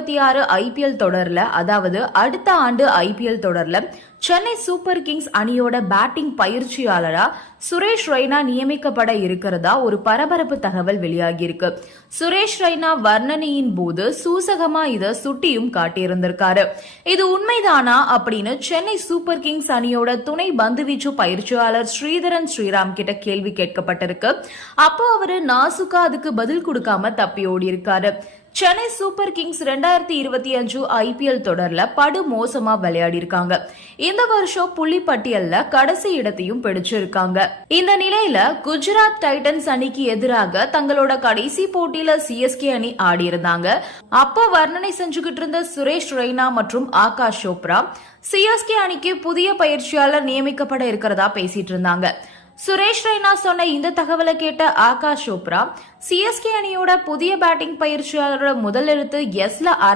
26 IPL தொடர்ல, அதாவது அடுத்த ஆண்டு ஐபிஎல் தொடர்ல சென்னை சூப்பர் கிங்ஸ் அணியோட பேட்டிங் பயிற்சியாளரா சுரேஷ் ரெய்னா நியமிக்கப்பட இருக்கிறதா ஒரு பரபரப்பு தகவல் வெளியாகியிருக்கு. சுரேஷ் ரெய்னா வர்ணனையின் போது சூசகமா இத சுட்டியும் காட்டியிருந்திருக்காரு. இது உண்மைதானா அப்படின்னு சென்னை சூப்பர் கிங்ஸ் அணியோட துணை பந்துவீச்சு பயிற்சியாளர் ஸ்ரீதரன் ஸ்ரீராம் கிட்ட கேள்வி கேட்கப்பட்டிருக்கு. அப்போ அவரு நாசுக்கா அதுக்கு பதில் கொடுக்காம தப்பி ஓடி இருக்காரு. சென்னை சூப்பர் கிங்ஸ் 2025 ஐபிஎல் தொடர்ல படு மோசமா விளையாடி இருக்காங்க. இந்த வருஷம் புள்ளி பட்டியல்ல கடைசி இடத்தையும் பிடிச்சிருக்காங்க. இந்த நிலையில குஜராத் டைட்டன்ஸ் அணிக்கு எதிராக தங்களோட கடைசி போட்டியில சிஎஸ்கே அணி ஆடி இருந்தாங்க. அப்போ வர்ணனை செஞ்சுகிட்டு இருந்த சுரேஷ் ரெய்னா மற்றும் ஆகாஷ் சோப்ரா சிஎஸ்கே அணிக்கு புதிய பயிற்சியாளர் நியமிக்கப்பட இருக்கிறதா பேசிட்டு இருந்தாங்க. சுரேஷ் ரெய்னா சொன்ன இந்த தகவலை கேட்ட ஆகாஷ் சோப்ரா சிஎஸ்கே அணியோட புதிய பேட்டிங் பயிற்சியாளரோட முதல் எழுத்து எஸ்ல